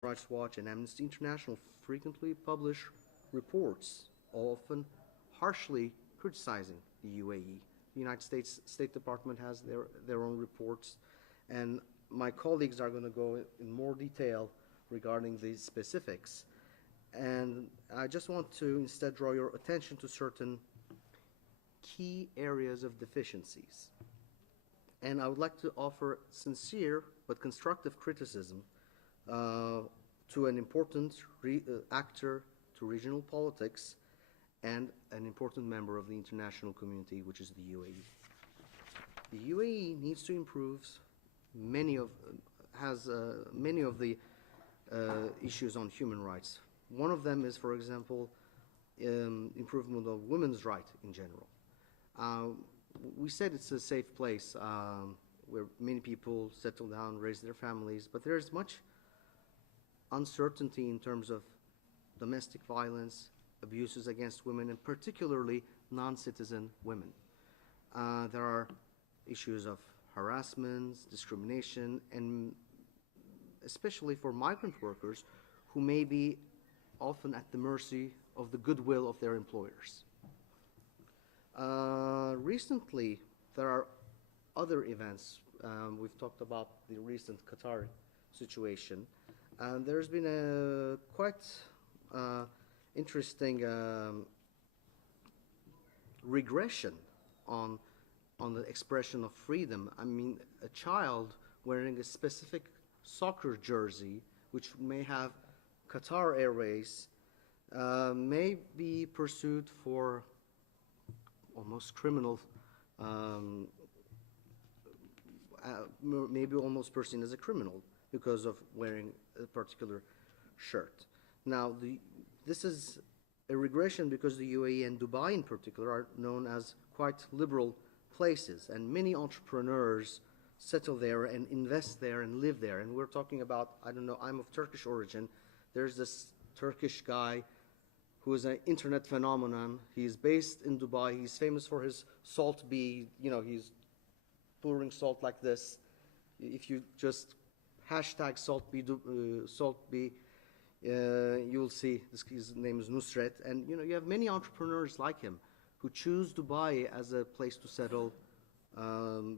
Rights Watch and Amnesty International frequently publish reports, often harshly criticizing the UAE. The United States State Department has their own reports, and my colleagues are going to go in more detail regarding the specifics. And I just want to instead draw your attention to certain key areas of deficiencies. And I would like to offer sincere but constructive criticism to an important actor to regional politics and an important member of the international community, which is the UAE. The UAE needs to improve many of the issues on human rights. One of them is, for example, improvement of women's rights in general. We said it's a safe place where many people settle down, raise their families, but there's much uncertainty in terms of domestic violence, abuses against women, and particularly non-citizen women. There are issues of harassment, discrimination, and especially for migrant workers who may be often at the mercy of the goodwill of their employers. Recently, there are other events. We've talked about the recent Qatar situation. And there's been a quite interesting regression on the expression of freedom. I mean, a child wearing a specific soccer jersey, which may have Qatar Airways, may be pursued for almost criminal, maybe almost perceived as a criminal because of wearing a particular shirt. Now, this is a regression because the UAE and Dubai in particular are known as quite liberal places, and many entrepreneurs settle there and invest there and live there. And we're talking about, I don't know, I'm of Turkish origin. There's this Turkish guy who is an internet phenomenon. He's based in Dubai. He's famous for his salt bee. You know, he's pouring salt like this. If you just hashtag saltbee, you'll see his name is Nusret. And, you know, you have many entrepreneurs like him who choose Dubai as a place to settle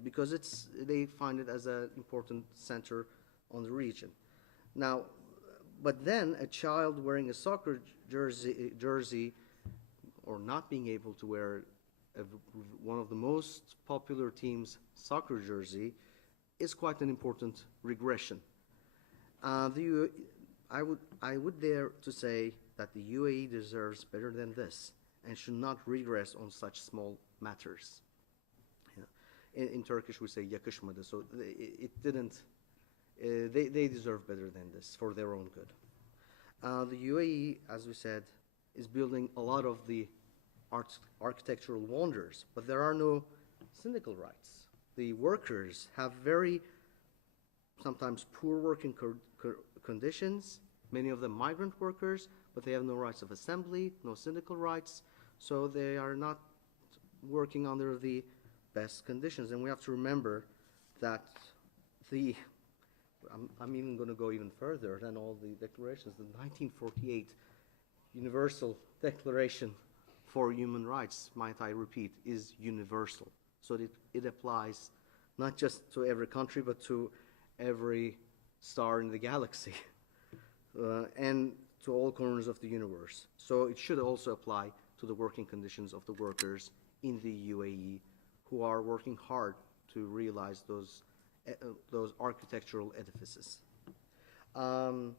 because they find it as an important center on the region. Now, but then a child wearing a soccer jersey or not being able to wear one of the most popular teams' soccer jersey is quite an important regression. I would dare to say that the UAE deserves better than this and should not regress on such small matters. Yeah. In Turkish, we say yakışmadı, so it didn't. They deserve better than this for their own good. The UAE, as we said, is building a lot of the architectural wonders, but there are no syndical rights. The workers have very sometimes poor working conditions, many of them migrant workers, but they have no rights of assembly, no syndical rights, so they are not working under the best conditions. And we have to remember that I'm even going to go even further than all the declarations. The 1948 Universal Declaration for Human Rights, might I repeat, is universal. So it applies not just to every country, but to every star in the galaxy and to all corners of the universe. So it should also apply to the working conditions of the workers in the UAE who are working hard to realize those architectural edifices. The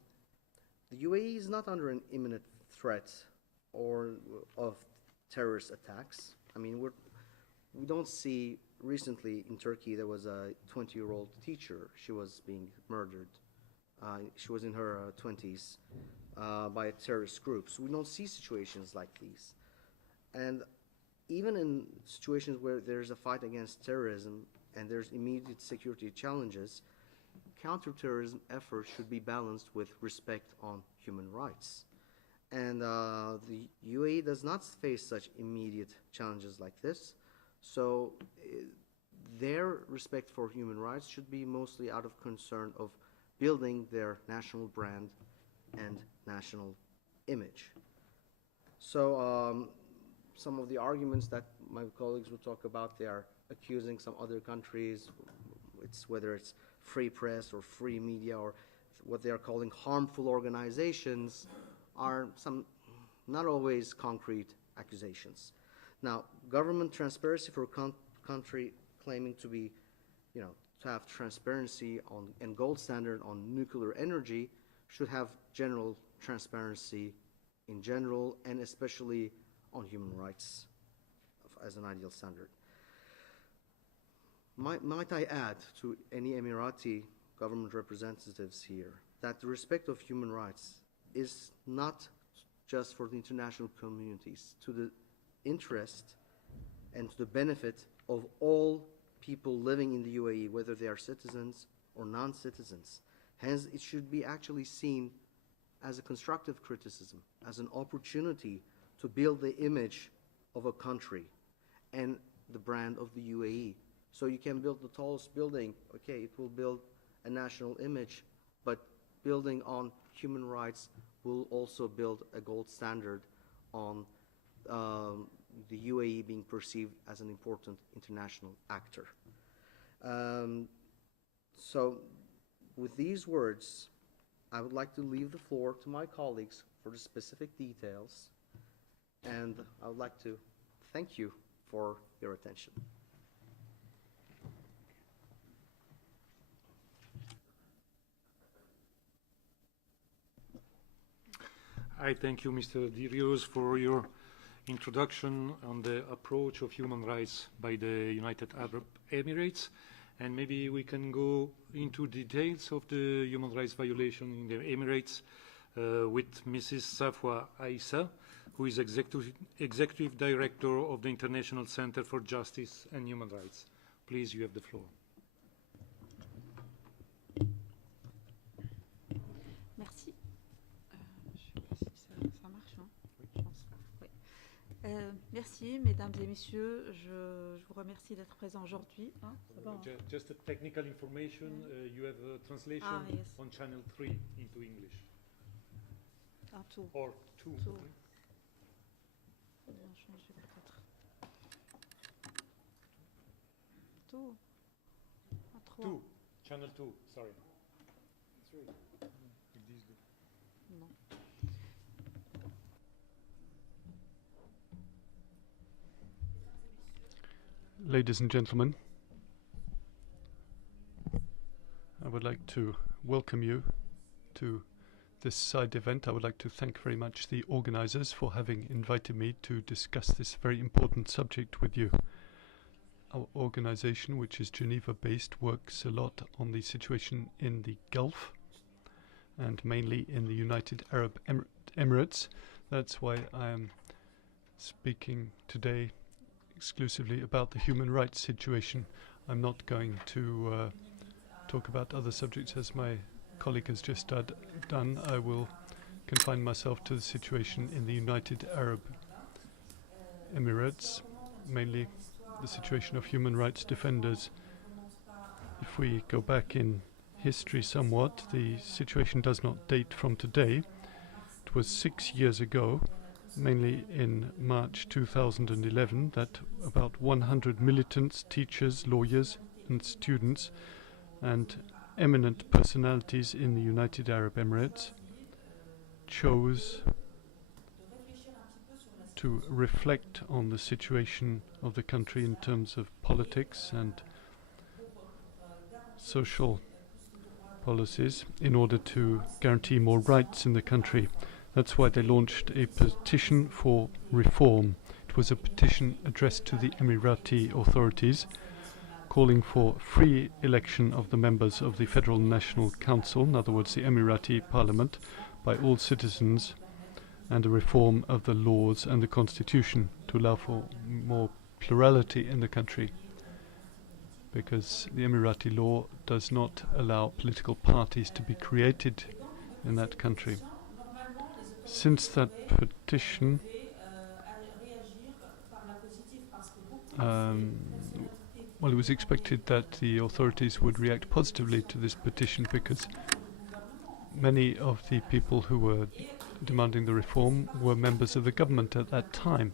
UAE is not under an imminent threat of terrorist attacks. I mean, we don't see. Recently in Turkey there was a 20-year-old teacher. She was being murdered. She was in her 20s by a terrorist group. So we don't see situations like these. And even in situations where there's a fight against terrorism and there's immediate security challenges, counterterrorism efforts should be balanced with respect on human rights. And the UAE does not face such immediate challenges like this. So their respect for human rights should be mostly out of concern of building their national brand and national image. So some of the arguments that my colleagues will talk about, they are accusing some other countries, whether it's free press or free media or what they are calling harmful organizations, are some not always concrete accusations. Now, government transparency for a country claiming to be, to have transparency on and gold standard on nuclear energy should have general transparency in general and especially on human rights as an ideal standard. Might I add to any Emirati government representatives here that the respect of human rights is not just for the international communities, to the interest and to the benefit of all people living in the UAE, whether they are citizens or non-citizens. Hence, it should be actually seen as a constructive criticism, as an opportunity to build the image of a country and the brand of the UAE. So you can build the tallest building, okay, it will build a national image, but building on human rights will also build a gold standard on the UAE being perceived as an important international actor. So with these words, I would like to leave the floor to my colleagues for the specific details, and I would like to thank you for your attention. I thank you, Mr. Dirios, for your introduction on the approach of human rights by the United Arab Emirates. And maybe we can go into details of the human rights violation in the Emirates with Mrs. Safwa Aissa, who is Executive Director of the International Center for Justice and Human Rights. Please, you have the floor. Merci. Je ne sais pas si ça marche, hein? Je pense. Oui. Merci, mesdames et messieurs. Je vous remercie d'être présents aujourd'hui. Hein, just a technical information. You have a translation yes. on channel 3 into English. Two. Or two. Two. On va changer peut-être. Two. Trois. Two. Channel 2, sorry. Non. Ladies and gentlemen, I would like to welcome you to this side event. I would like to thank very much the organizers for having invited me to discuss this very important subject with you. Our organization, which is Geneva-based, works a lot on the situation in the Gulf and mainly in the United Arab Emirates. That's why I am speaking today exclusively about the human rights situation. I'm not going to talk about other subjects as my colleague has just done. I will confine myself to the situation in the United Arab Emirates, mainly the situation of human rights defenders. If we go back in history somewhat, the situation does not date from today. It was 6 years ago, mainly in March 2011, that about 100 militants, teachers, lawyers and students and eminent personalities in the United Arab Emirates chose to reflect on the situation of the country in terms of politics and social policies in order to guarantee more rights in the country. That's why they launched a petition for reform. It was a petition addressed to the Emirati authorities calling for free election of the members of the Federal National Council, in other words the Emirati Parliament, by all citizens, and a reform of the laws and the constitution to allow for more plurality in the country, because the Emirati law does not allow political parties to be created in that country. Since that petition, well, it was expected that the authorities would react positively to this petition because many of the people who were demanding the reform were members of the government at that time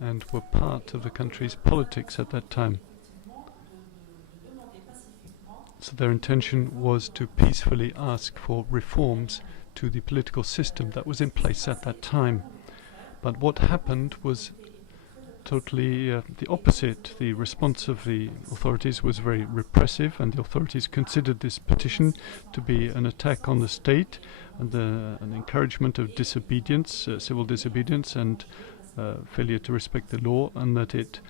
and were part of the country's politics at that time. So their intention was to peacefully ask for reforms to the political system that was in place at that time. But what happened was totally the opposite. The response of the authorities was very repressive, and the authorities considered this petition to be an attack on the state and an encouragement of disobedience, civil disobedience, and failure to respect the law, and that it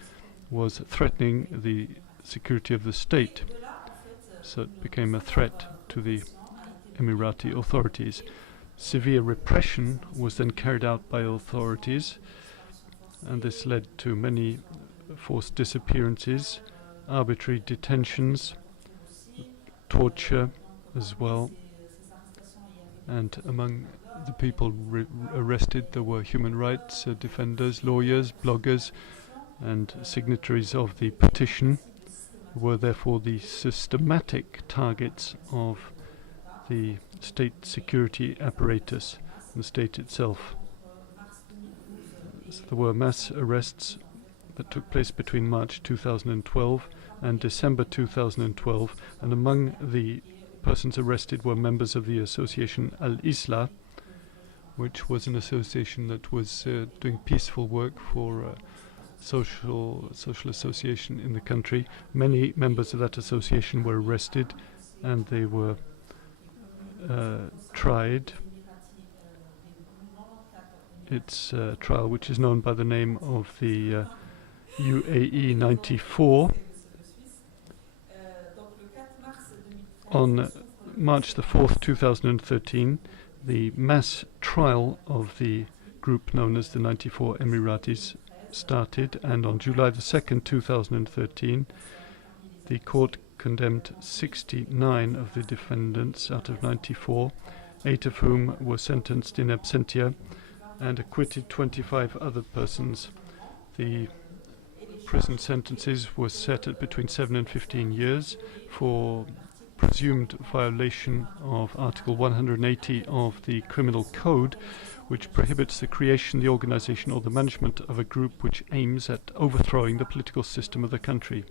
was threatening the security of the state. So it became a threat to the Emirati authorities. Severe repression was then carried out by authorities, and this led to many forced disappearances, arbitrary detentions, torture as well. And among the people arrested there were human rights defenders, lawyers, bloggers, and signatories of the petition, who were therefore the systematic targets of the state security apparatus and the state itself. So there were mass arrests that took place between March 2012 and December 2012, and among the persons arrested were members of the association Al-Islah, which was an association that was doing peaceful work for social association in the country. Many members of that association were arrested and they were tried. It's a trial which is known by the name of the UAE 94. On March the 4th, 2013, the mass trial of the group known as the 94 Emiratis started, and on July the 2nd, 2013, the court condemned 69 of the defendants out of 94, 8 of whom were sentenced in absentia, and acquitted 25 other persons. The prison sentences were set at between 7 and 15 years for presumed violation of Article 180 of the Criminal Code, which prohibits the creation, the organization, or the management of a group which aims at overthrowing the political system of the country.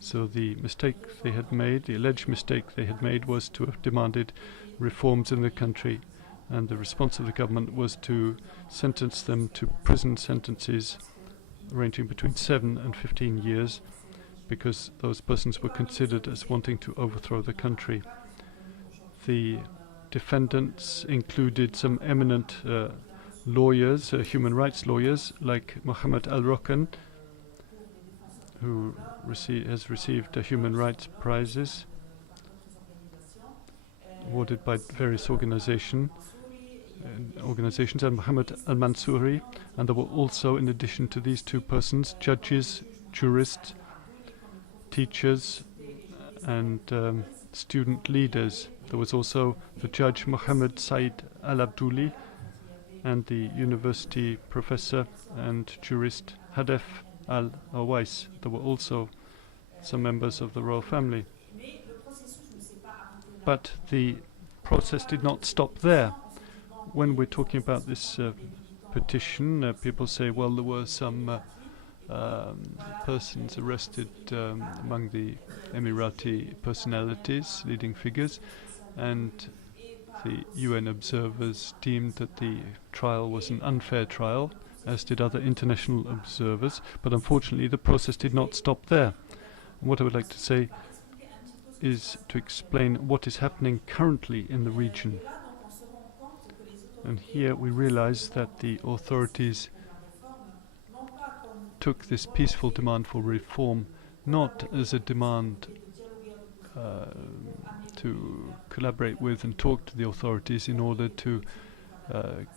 So the mistake they had made, the alleged mistake they had made, was to have demanded reforms in the country, and the response of the government was to sentence them to prison sentences ranging between 7 and 15 years, because those persons were considered as wanting to overthrow the country. The defendants included some eminent lawyers, human rights lawyers, like Mohammed Al-Rokan, who has received human rights prizes awarded by various organizations, and Ahmed Mansour, and there were also, in addition to these two persons, judges, jurists, teachers, and student leaders. There was also the judge Mohammed Said Al-Abdouli and the university professor and jurist Hadef Al-Awais. There were also some members of the royal family. But the process did not stop there. When we're talking about this petition, people say, well, there were some persons arrested among the Emirati personalities, leading figures, and the UN observers deemed that the trial was an unfair trial, as did other international observers. But unfortunately, the process did not stop there. And what I would like to say is to explain what is happening currently in the region. And here we realize that the authorities took this peaceful demand for reform not as a demand to collaborate with and talk to the authorities in order to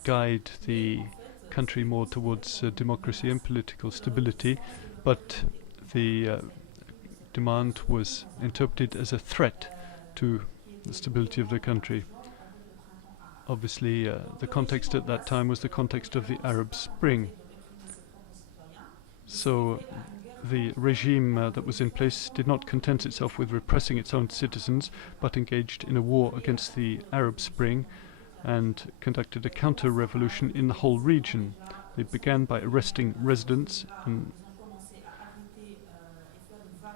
guide the country more towards democracy and political stability, but the demand was interpreted as a threat to the stability of the country. Obviously, the context at that time was the context of the Arab Spring. So the regime that was in place did not content itself with repressing its own citizens, but engaged in a war against the Arab Spring and conducted a counter-revolution in the whole region. They began by arresting residents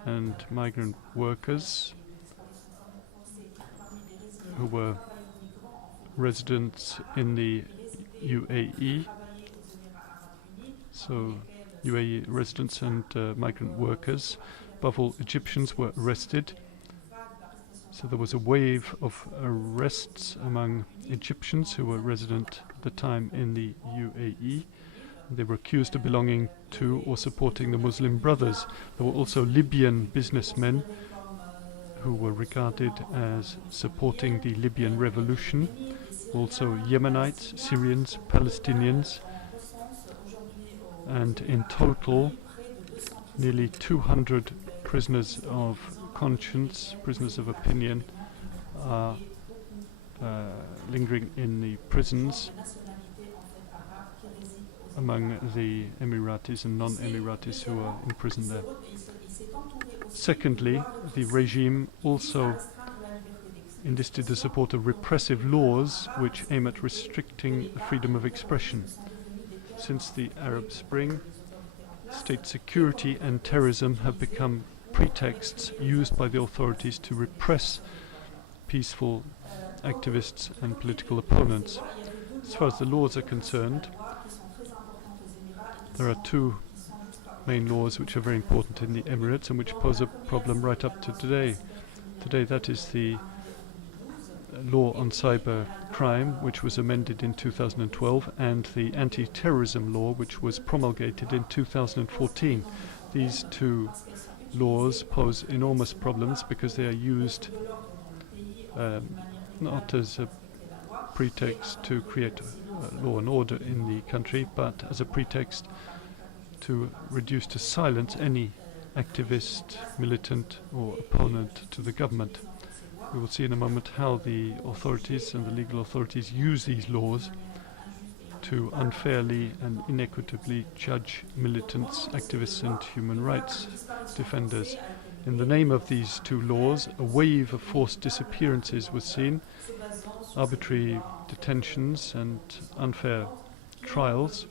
and migrant workers who were residents in the UAE. So UAE residents and migrant workers, above all Egyptians, were arrested. So there was a wave of arrests among Egyptians who were resident at the time in the UAE. They were accused of belonging to or supporting the Muslim Brothers. There were also Libyan businessmen who were regarded as supporting the Libyan Revolution, also Yemenites, Syrians, Palestinians, and in total nearly 200 prisoners of conscience, prisoners of opinion, are lingering in the prisons among the Emiratis and non-Emiratis who are in prison there. Secondly, the regime also enlisted the support of repressive laws which aim at restricting the freedom of expression. Since the Arab Spring, state security and terrorism have become pretexts used by the authorities to repress peaceful activists and political opponents. As far as the laws are concerned, there are two main laws which are very important in the Emirates and which pose a problem right up to today. That is the law on cyber crime, which was amended in 2012, and the anti-terrorism law, which was promulgated in 2014. These two laws pose enormous problems because they are used not as a pretext to create law and order in the country, but as a pretext to reduce to silence any activist, militant or opponent to the government. We will see in a moment how the authorities and the legal authorities use these laws to unfairly and inequitably judge militants, activists and human rights defenders. In the name of these two laws, a wave of forced disappearances was seen, arbitrary detentions and unfair trials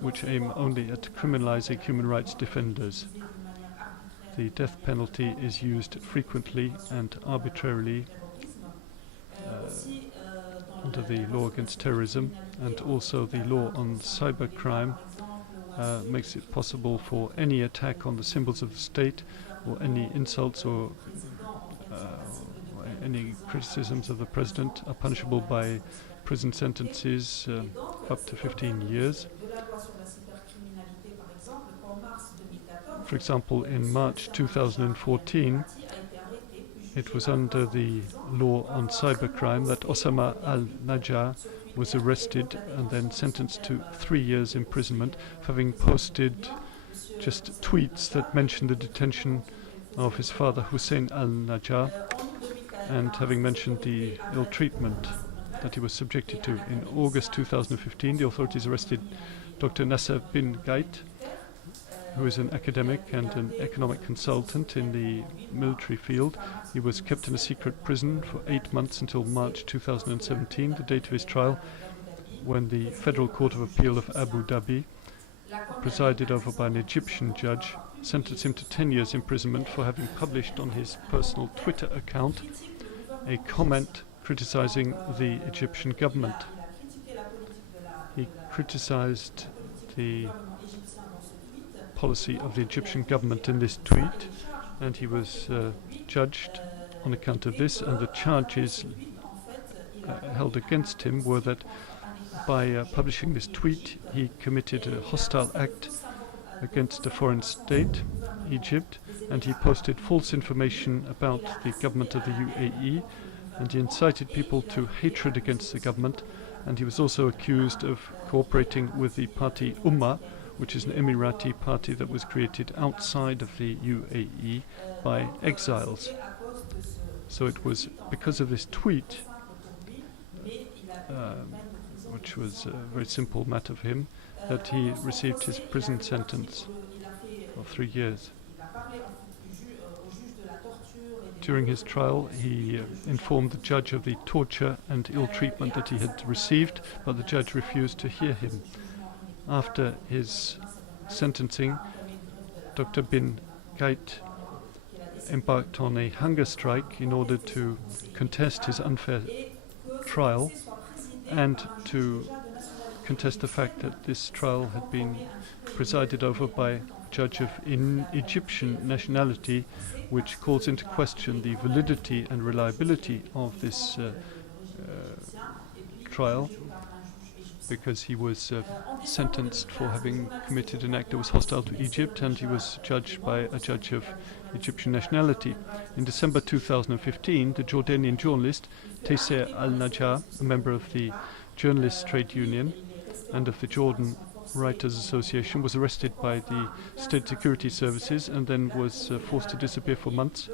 which aim only at criminalizing human rights defenders. The death penalty is used frequently and arbitrarily under the law against terrorism, and also the law on cybercrime makes it possible for any attack on the symbols of the state or any insults or any criticisms of the president are punishable by prison sentences up to 15 years. For example, in March 2014, it was under the law on cybercrime that Osama al-Najjar was arrested and then sentenced to 3 years imprisonment for having posted just tweets that mentioned the detention of his father Hussein al-Najjar and having mentioned the ill treatment that he was subjected to. In August 2015, the authorities arrested Dr. Nasser bin Gait, who is an academic and an economic consultant in the military field. He was kept in a secret prison for 8 months until March 2017, the date of his trial, when the Federal Court of Appeal of Abu Dhabi, presided over by an Egyptian judge, sentenced him to 10 years imprisonment for having published on his personal Twitter account a comment criticizing the Egyptian government. He criticized the policy of the Egyptian government in this tweet, and he was judged on account of this, and the charges held against him were that by publishing this tweet he committed a hostile act against a foreign state, Egypt, and he posted false information about the government of the UAE, and he incited people to hatred against the government, and he was also accused of cooperating with the party Ummah, which is an Emirati party that was created outside of the UAE by exiles. So it was because of this tweet which was a very simple matter for him, that he received his prison sentence of 3 years. During his trial, he informed the judge of the torture and ill treatment that he had received, but the judge refused to hear him. After his sentencing, Dr. bin Gait embarked on a hunger strike in order to contest his unfair trial and to contest the fact that this trial had been presided over by a judge of Egyptian nationality, which calls into question the validity and reliability of this trial, because he was sentenced for having committed an act that was hostile to Egypt, and he was judged by a judge of Egyptian nationality. In December 2015, the Jordanian journalist Taysir al-Najjar, a member of the Journalists Trade Union and of the Jordan Writers Association, was arrested by the state security services and then was forced to disappear for months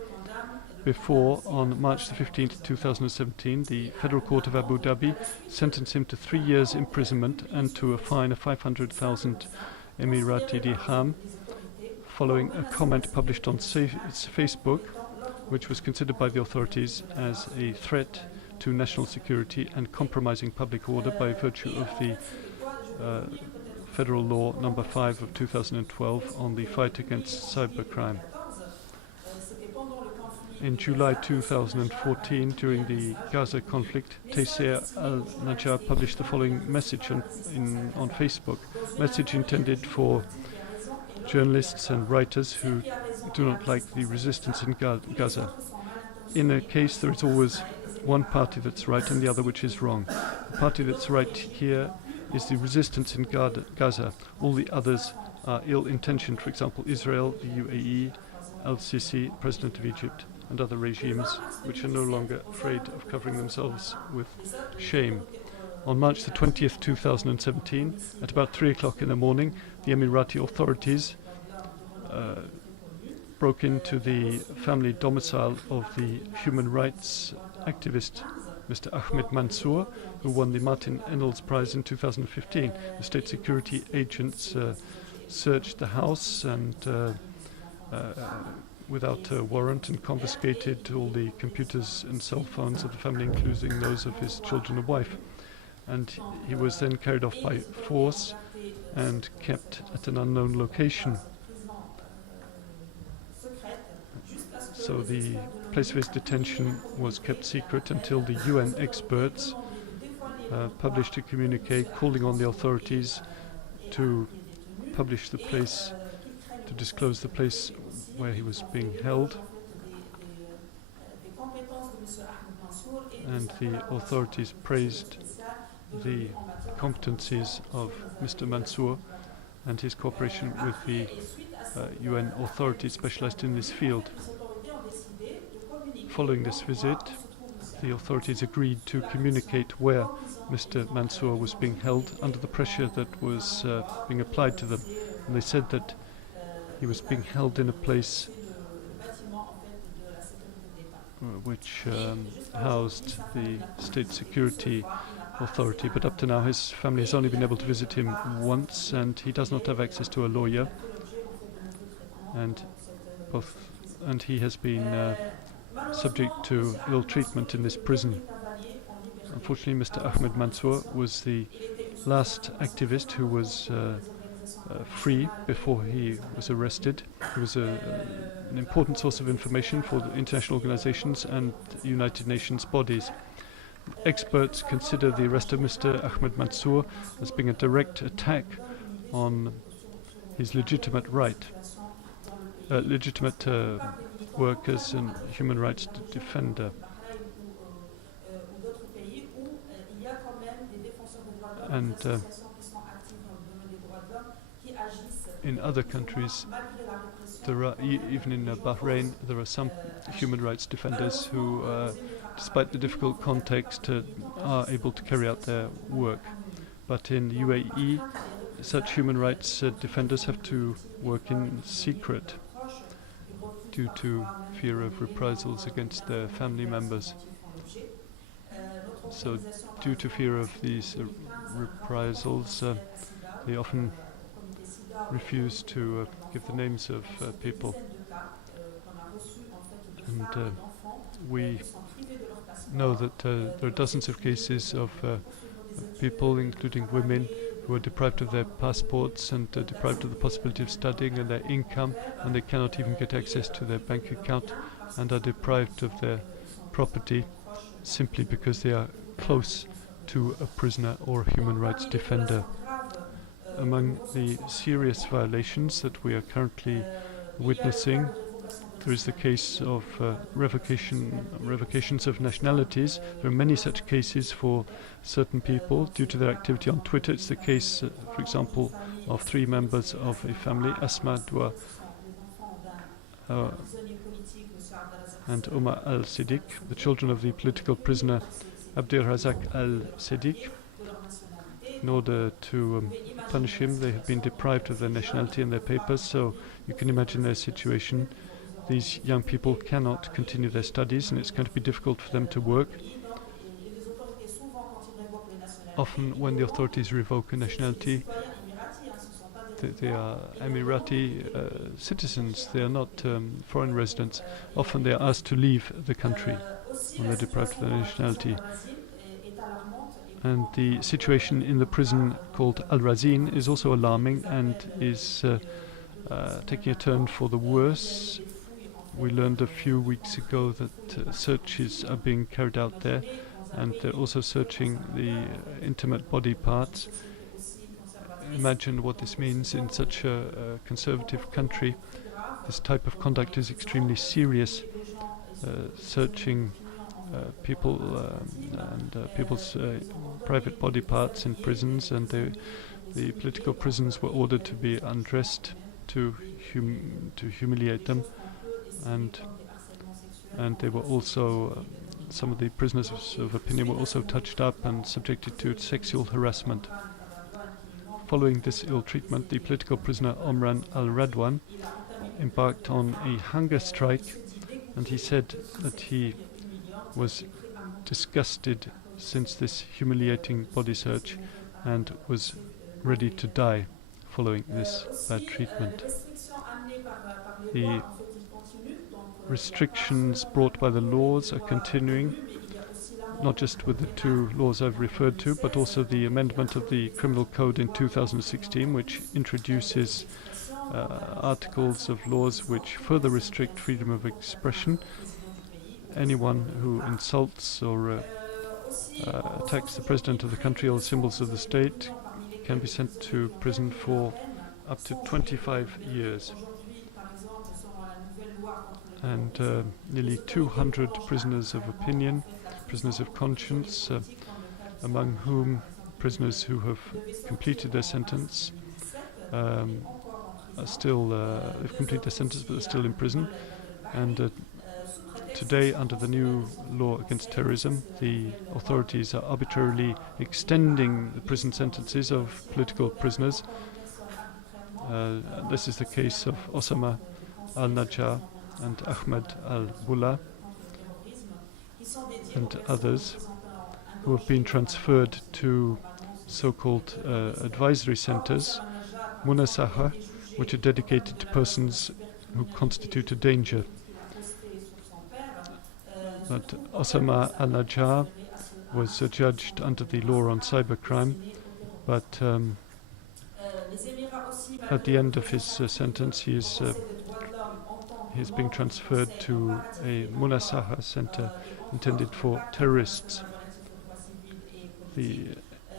before, on March the 15th, 2017, the Federal Court of Abu Dhabi sentenced him to 3 years imprisonment and to a fine of 500,000 Emirati dirham, following a comment published on Facebook, which was considered by the authorities as a threat to national security and compromising public order by virtue of the Federal Law number 5 of 2012 on the fight against cybercrime. In July 2014, during the Gaza conflict, Taysir al-Najjar published the following message on Facebook, message intended for journalists and writers who do not like the resistance in Gaza. In a case, there is always one party that's right and the other which is wrong. The party that's right here is the resistance in Gaza. All the others are ill-intentioned, for example, Israel, the UAE, al-Sisi, President of Egypt, and other regimes which are no longer afraid of covering themselves with shame. On March the 20th, 2017, at about 3 o'clock in the morning, the Emirati authorities broke into the family domicile of the human rights activist Mr. Ahmed Mansour, who won the Martin Ennals Prize in 2015. The state security agents searched the house and without a warrant and confiscated all the computers and cell phones of the family, including those of his children and wife. And he was then carried off by force and kept at an unknown location. So the place of his detention was kept secret until the UN experts published a communique calling on the authorities to publish the place, to disclose the place where he was being held. And the authorities praised the competencies of Mr. Mansour and his cooperation with the UN authorities specialized in this field. Following this visit, the authorities agreed to communicate where Mr. Mansour was being held under the pressure that was being applied to them. And they said that he was being held in a place which housed the state security authority, but up to now his family has only been able to visit him once, and he does not have access to a lawyer, and he has been subject to ill treatment in this prison. Unfortunately, Mr. Ahmed Mansour was the last activist who was free before he was arrested. He was an important source of information for the international organizations and United Nations bodies. Experts consider the arrest of Mr. Ahmed Mansour as being a direct attack on his legitimate work as a human rights defender. And in other countries, there are, even in Bahrain, there are some human rights defenders who, despite the difficult context, are able to carry out their work. But in UAE, such human rights defenders have to work in secret due to fear of reprisals against their family members. So, due to fear of these reprisals. They often refuse to give the names of people. And we know that there are dozens of cases of people, including women, who are deprived of their passports and deprived of the possibility of studying and their income, and they cannot even get access to their bank account, and are deprived of their property simply because they are close to a prisoner or a human rights defender. Among the serious violations that we are currently witnessing, there is the case of revocations of nationalities. There are many such cases for certain people due to their activity on Twitter. It's the case, for example, of 3 members of a family, Asma, Dua, and Omar al-Siddiq, the children of the political prisoner Abdelrazak al-Siddiq. In order to punish him, they have been deprived of their nationality and their papers, so you can imagine their situation. These young people cannot continue their studies, and it's going to be difficult for them to work. Often when the authorities revoke a nationality, they are Emirati citizens, they are not foreign residents. Often they are asked to leave the country when they're deprived of their nationality. And the situation in the prison called Al-Razin is also alarming and is taking a turn for the worse. We learned a few weeks ago that searches are being carried out there, and they're also searching the intimate body parts. Imagine what this means in such a conservative country. This type of conduct is extremely serious, searching people and people's private body parts in prisons, and the political prisoners were ordered to be undressed to humiliate them, and they were also some of the prisoners of opinion were also touched up and subjected to sexual harassment. Following this ill treatment, the political prisoner Omran al-Radwan embarked on a hunger strike, and he said that he was disgusted since this humiliating body search and was ready to die following this bad treatment. The restrictions brought by the laws are continuing, not just with the 2 laws I've referred to, but also the amendment of the Criminal Code in 2016, which introduces articles of laws which further restrict freedom of expression. Anyone who insults or attacks the president of the country or the symbols of the state can be sent to prison for up to 25 years. And nearly 200 prisoners of opinion, prisoners of conscience, among whom prisoners who have completed their sentence are still have completed their sentence but are still in prison. And today, under the new law against terrorism, the authorities are arbitrarily extending the prison sentences of political prisoners. This is the case of Osama al-Najjar and Ahmed al-Bula and others who have been transferred to so-called advisory centers, Munasaha, which are dedicated to persons who constitute a danger. But Osama al-Najjar was judged under the law on cybercrime, but at the end of his sentence he is being transferred to a Munasaha center intended for terrorists.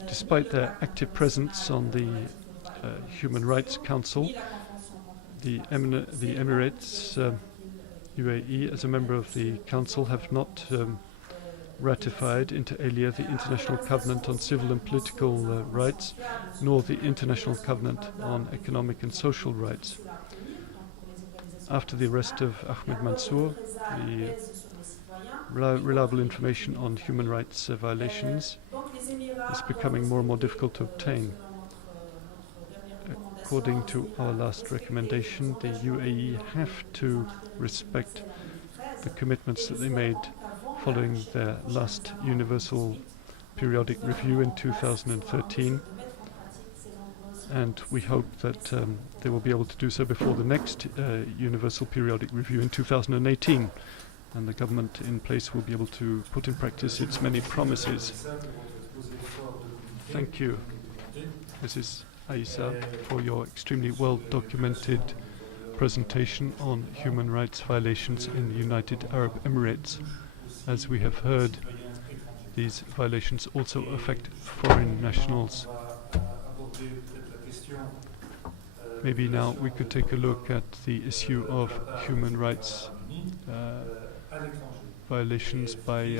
Despite their active presence on the Human Rights Council, the Emirates, UAE, as a member of the Council, have not ratified inter alia the International Covenant on Civil and Political Rights, nor the International Covenant on Economic and Social Rights. After the arrest of Ahmed Mansour, the reliable information on human rights violations is becoming more and more difficult to obtain. According to our last recommendation, the UAE have to respect the commitments that they made following their last universal periodic review in 2013, and we hope that they will be able to do so before the next universal periodic review in 2018, and the government in place will be able to put in practice its many promises. Thank you, Mrs. Aissa, for your extremely well documented presentation on human rights violations in the United Arab Emirates. As we have heard, these violations also affect foreign nationals. Maybe now we could take a look at the issue of human rights violations by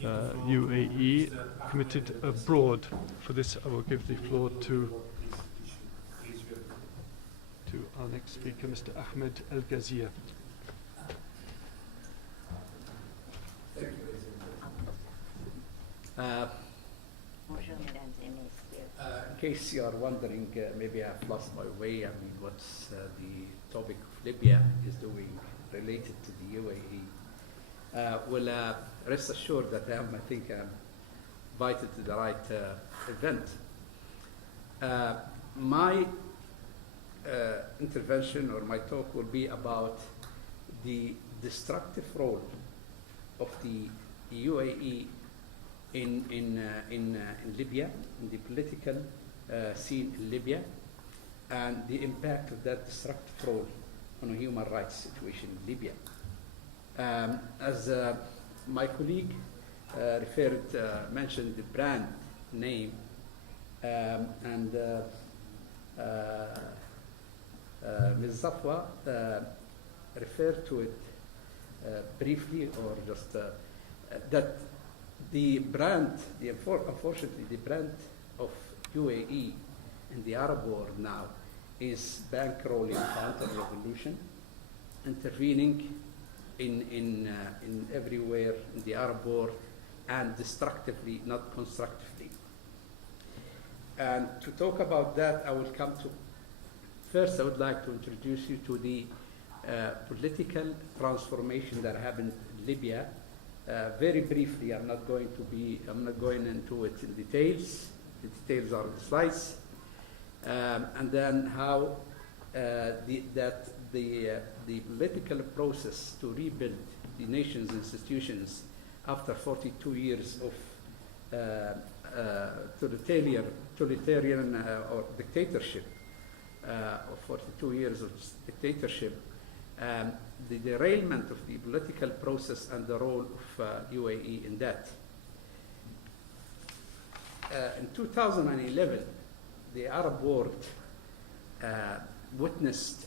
UAE committed abroad. For this, I will give the floor to our next speaker, Mr. Ahmed Al-Ghazir. In case you are wondering, maybe I've lost my way. I mean, what's the topic of Libya is doing related to the UAE? Rest assured that I think I'm invited to the right event. My intervention or my talk will be about the destructive role of the UAE in Libya, in the political scene in Libya, and the impact of that destructive role on a human rights situation in Libya. As my colleague mentioned the brand name, and Ms. Safwa referred to it briefly, or just that the brand, unfortunately, the brand of UAE in the Arab world now is bankrolling counter-revolution, intervening in everywhere in the Arab world, and destructively, not constructively. And to talk about that, I will come to, first I would like to introduce you to the political transformation that happened in Libya. Very briefly, I'm not going into it in details. The details are in the slides. And then how the political process to rebuild the nation's institutions after 42 years of totalitarian or dictatorship, or 42 years of dictatorship, the derailment of the political process and the role of UAE in that. In 2011, the Arab world witnessed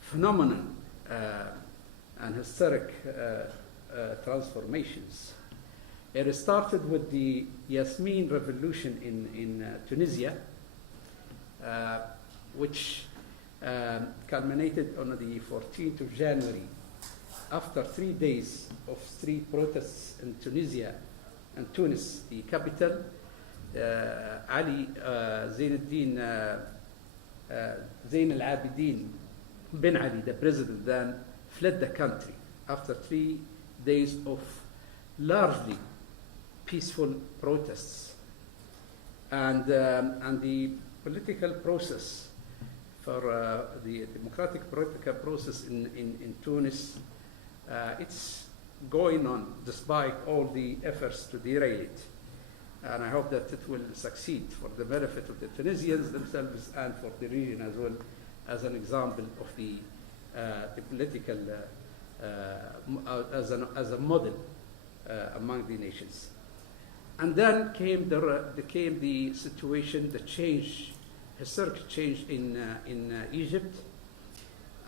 phenomenal and historic transformations. It started with the Yasmin Revolution in Tunisia, which culminated on the 14th of January, after 3 days of street protests in Tunisia and Tunis, the capital. Ali Zain al-Abidin bin Ali, the president, then fled the country after 3 days of largely peaceful protests. And the political process for the democratic political process in Tunis, it's going on despite all the efforts to derail it. And I hope that it will succeed for the benefit of the Tunisians themselves and for the region as well, as an example of the political, as a model among the nations. And then came the situation, the change, historic change in Egypt.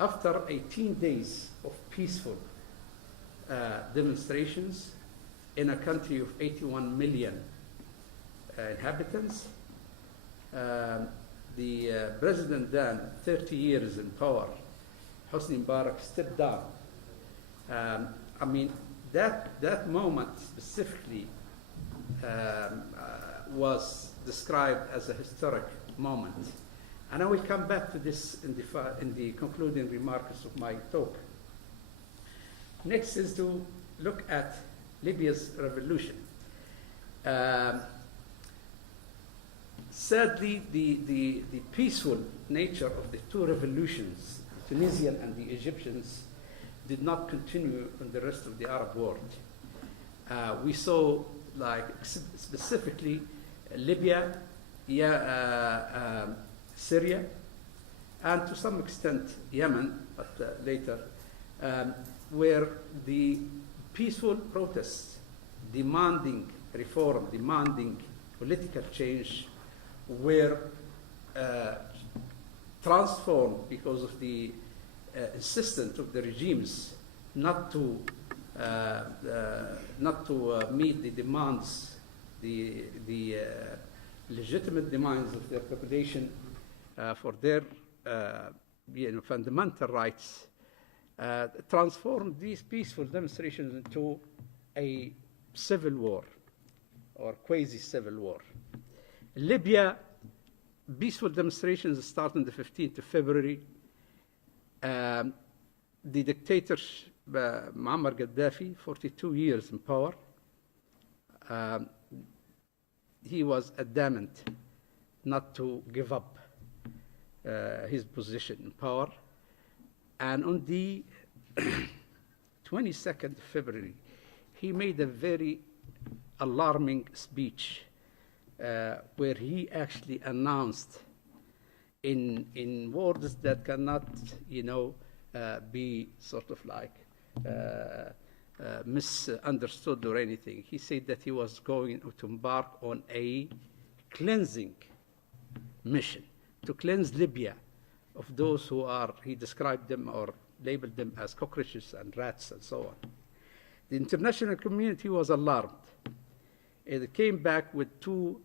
After 18 days of peaceful demonstrations in a country of 81 million inhabitants, the president then, 30 years in power, Hosni Mubarak, stepped down. I mean, that moment specifically was described as a historic moment. And I will come back to this in the concluding remarks of my talk. Next is to look at Libya's revolution. Um, Sadly, the peaceful nature of the two revolutions, the Tunisian and the Egyptians, did not continue in the rest of the Arab world. We saw, like, specifically Libya, Syria, and to some extent Yemen, but later, where the peaceful protests demanding reform, demanding political change, were transformed because of the insistence of the regimes not to meet the demands, the legitimate demands of their population for their fundamental rights, transformed these peaceful demonstrations into a civil war or quasi-civil war. Libya, peaceful demonstrations start on the 15th of February. The dictator, Muammar Gaddafi, 42 years in power, he was adamant not to give up his position in power. And on the 22nd of February, he made a very alarming speech where he actually announced in words that cannot, be sort of like misunderstood or anything. He said that he was going to embark on a cleansing mission to cleanse Libya of those who are, he described them or labeled them as cockroaches and rats and so on. The international community was alarmed. It came back with two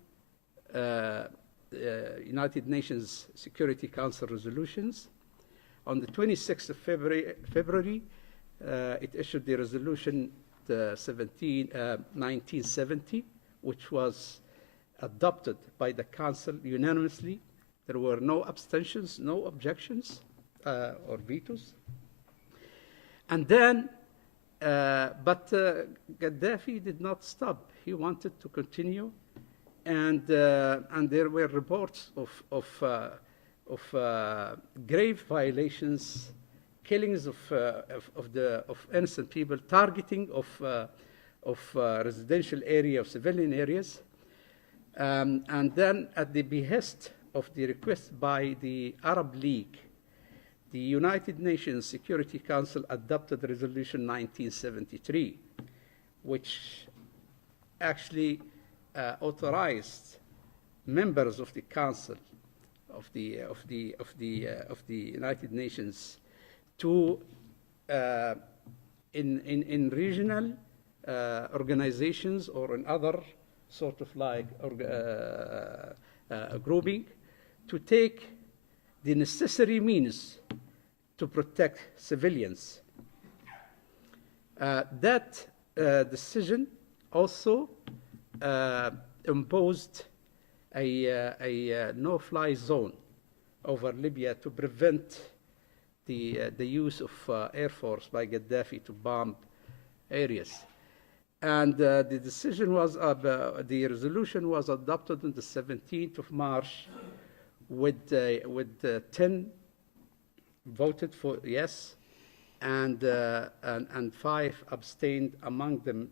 United Nations Security Council resolutions. On the 26th of February, it issued the resolution 1970, which was adopted by the Council unanimously. There were no abstentions, no objections or vetoes. And then, but Gaddafi did not stop. He wanted to continue, and there were reports of grave violations, killings of innocent people, targeting of residential area, of civilian areas, and then at the behest of the request by the Arab League, the United Nations Security Council adopted Resolution 1973, which actually authorized members of the Council of the United Nations to in regional organizations or in other sort of like grouping to take the necessary means to protect civilians. That decision also imposed a no-fly zone over Libya to prevent the use of air force by Gaddafi to bomb areas. And the decision was, the resolution was adopted on the 17th of March with 10 voted for yes, and 5 abstained, among them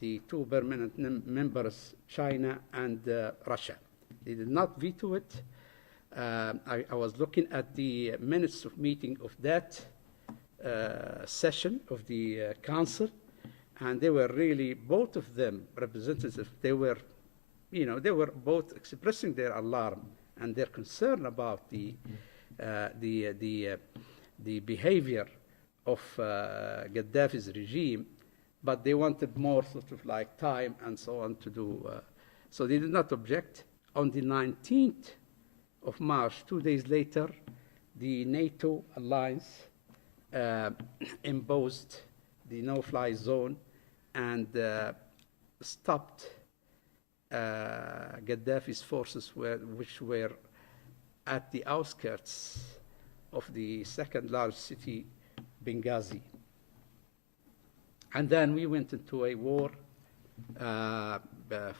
the 2 permanent members, China and Russia. They did not veto it. I was looking at the minutes of meeting of that session of the council, and they were really, both of them, representatives, they were both expressing their alarm and their concern about the behavior of Gaddafi's regime, but they wanted more sort of like time and so on to do. So they did not object. On the 19th of March, 2 days later, the NATO alliance imposed the no-fly zone and stopped Gaddafi's forces, which were at the outskirts of the second largest city, Benghazi. And then we went into a war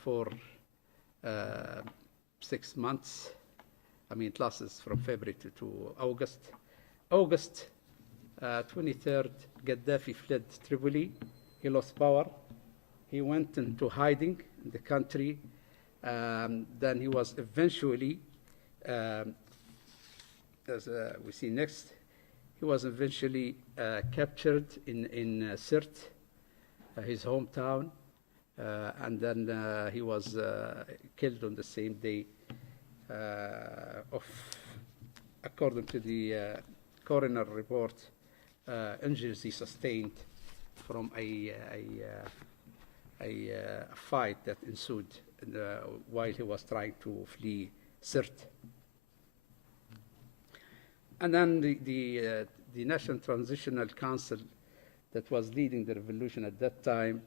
for 6 months. I mean, it lasts from February to August. August 23rd, Gaddafi fled Tripoli. He lost power. He went into hiding in the country. Then he was eventually, as we see next, he was eventually captured in Sirte, his hometown, and then he was killed on the same day, according to the coroner report, injuries he sustained from a fight that ensued while he was trying to flee Sirte. And then the National Transitional Council that was leading the revolution at that time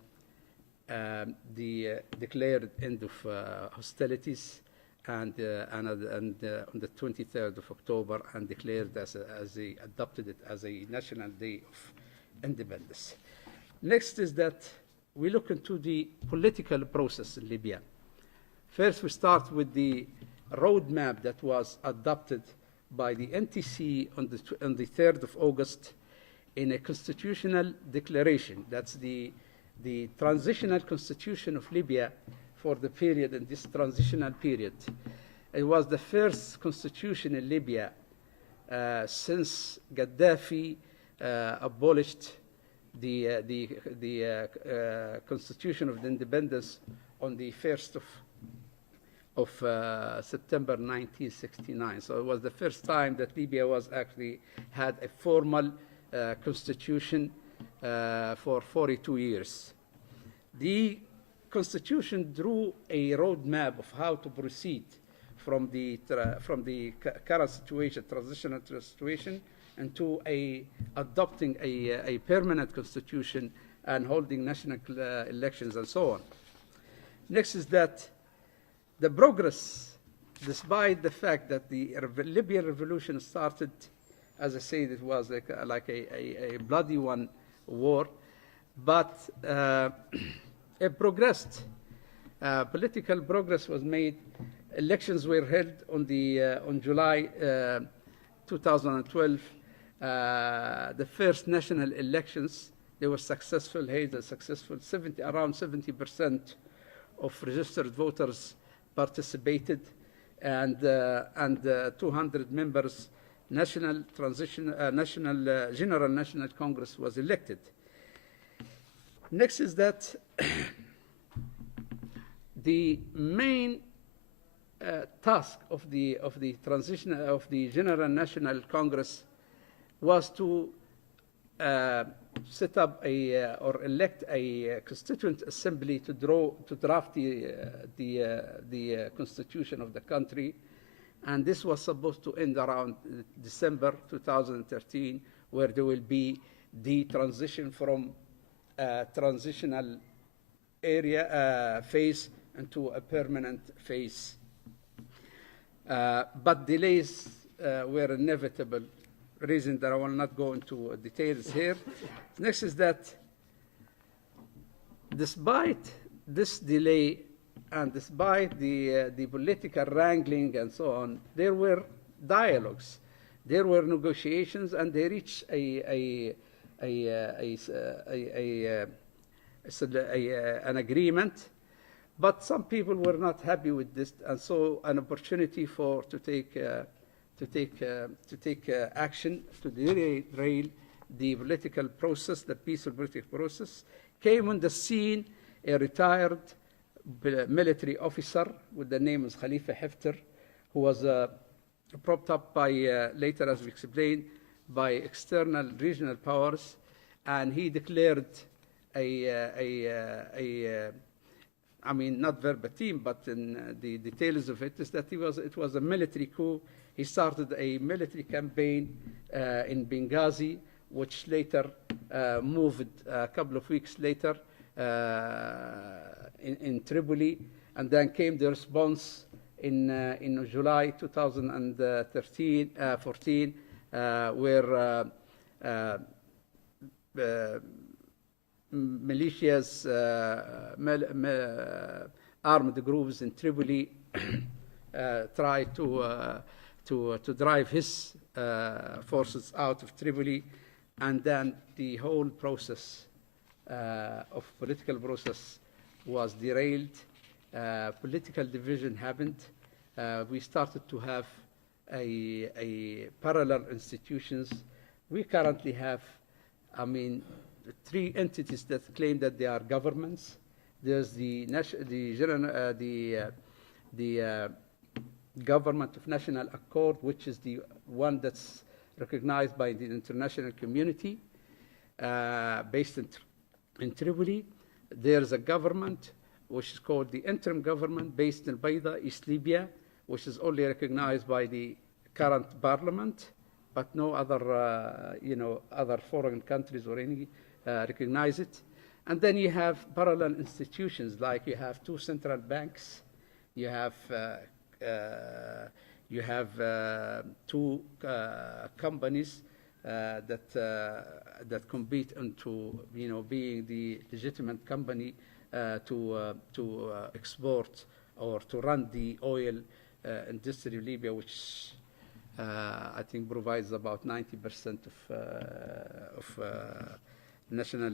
declared end of hostilities and on the 23rd of October, and declared adopted it as a national day of independence. Next is that we look into the political process in Libya. First, we start with the roadmap that was adopted by the NTC on the 3rd of August in a constitutional declaration. That's the transitional constitution of Libya for the period, in this transitional period. It was the first constitution in Libya since Gaddafi abolished the constitution of the independence on the 1st of September 1969. So it was the first time that Libya was actually had a formal constitution for 42 years. The constitution drew a roadmap of how to proceed from the current situation, transitional situation, into adopting a permanent constitution and holding national elections and so on. Next is that the progress, despite the fact that the Libyan Revolution started, as I said, it was like a bloody war, but it progressed. Political progress was made. Elections were held on July 2012. The first national elections, they were successful, around 70% of registered voters participated, and 200 members, General National Congress was elected. Next is that the main task of the transition of the General National Congress was to set up or elect a constituent assembly to draft the constitution of the country, and this was supposed to end around December 2013, where there will be the transition from transitional area phase into a permanent phase. But delays were inevitable, reason that I will not go into details here. Next is that despite this delay and despite the political wrangling and so on, there were dialogues, there were negotiations, and they reached an agreement. But some people were not happy with this, and so an opportunity to take action to derail the political process, the peaceful political process, came on the scene a retired military officer with the name of Khalifa Haftar, who was propped up by, later as we explained, by external regional powers, and he declared I mean, not verbatim, but in the details of it, is that it was a military coup. He started a military campaign in Benghazi, which later moved a couple of weeks later in Tripoli, and then came the response in July 2014, where militias armed groups in Tripoli tried to drive his forces out of Tripoli, and then the whole process of political process was derailed. Political division happened. We started to have a parallel institutions. We currently have, I mean, 3 entities that claim that they are governments. There's the Government of National Accord, which is the one that's recognized by the international community, based in Tripoli. There's a government which is called the interim government based in Baida, East Libya, which is only recognized by the current parliament, but no other, other foreign countries or any recognize it. And then you have parallel institutions, like you have 2 central banks, you have 2 companies that compete into being the legitimate company to export or to run the oil industry of Libya, which I think provides about 90% of national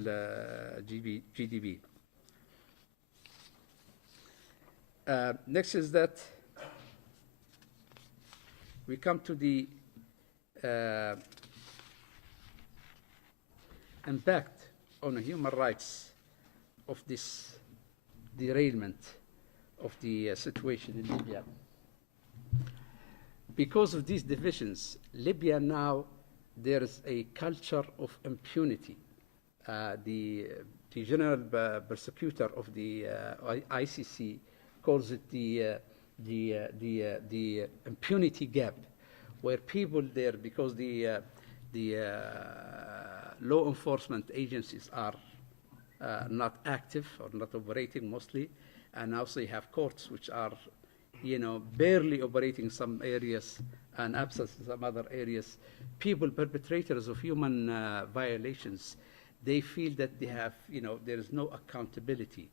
GDP. Next is that we come to the impact on human rights of this derailment of the situation in Libya. Because of these divisions, Libya now, there is a culture of impunity. The general persecutor of the ICC calls it the impunity gap, where people there, because the law enforcement agencies are not active or not operating mostly, and also you have courts which are barely operating in some areas and absent in some other areas. People, perpetrators of human violations, they feel that they have, there is no accountability.